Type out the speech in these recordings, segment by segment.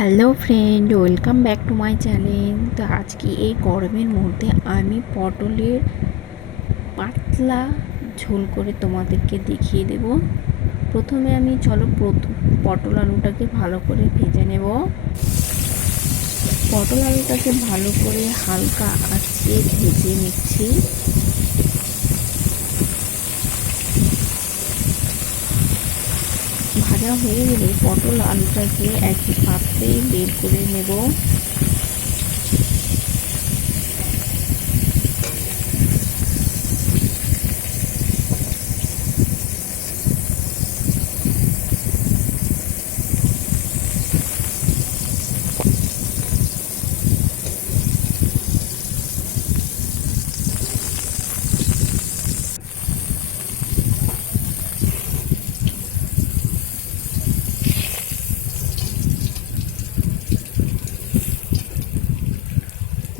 Hello friend, welcome back to my channel. তো আজকে এই গরমের মধ্যে আমি পটলের পাতলা ঝোল করে তোমাদেরকে দেখিয়ে দেব। প্রথমে আমি চলো পটল আলুটাকে ভালো করে ভেজে নেব। পটল আলুটাকে ভালো করে হালকা আঁচে ভেজে নিচ্ছি। ভাজা হয়ে গেলে পটল আলুটাকে একটি পাত্রে বের করে নেব।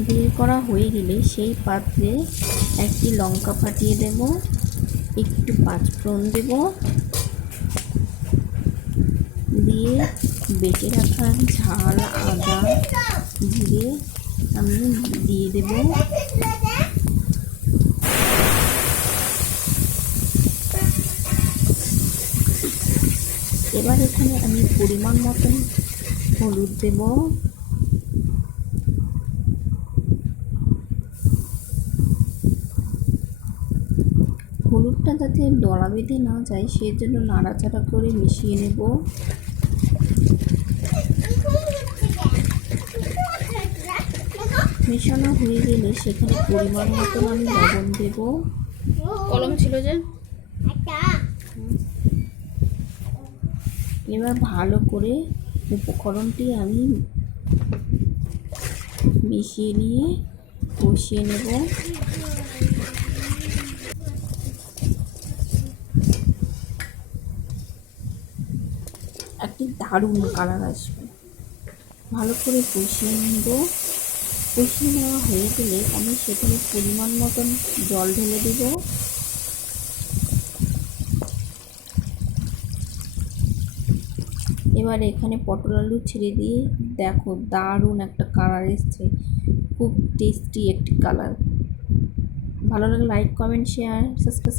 বের করা হয়ে গেলে সেই পাত্রে একটি লঙ্কা ফাটিয়ে দেব, একটু পাঁচফোড়ন দেব। দিয়ে বেটে রাখা ঝাল, আদা, জিরে আমি দিয়ে দেব। এবার এখানে আমি পরিমাণ মতন হলুদ দেব। হলুদটা যাতে দলা বেঁধে না যায় সেই জন্য নাড়াচাড়া করে মিশিয়ে নেব। মেশানো হয়ে গেলে সেখানে পরিমাণ মতন আমি লবণ দেব। কলম ছিল যে? এবার ভালো করে উপকরণটি আমি মিশিয়ে নিয়ে কষিয়ে নেব। একটি দারুণ কালার আসবে। ভালো করে কষিয়ে নেব। কষিয়ে নেওয়া হয়ে গেলে আমি সেখানে পরিমাণ মতন জল ঢেলে দেব। এবার এখানে পটল আলু ছেড়ে দিয়ে দেখো দারুণ একটা কালার এসছে। খুব টেস্টি একটি কালার। ভালো লাগলে লাইক কমেন্ট শেয়ার সাবস্ক্রাইব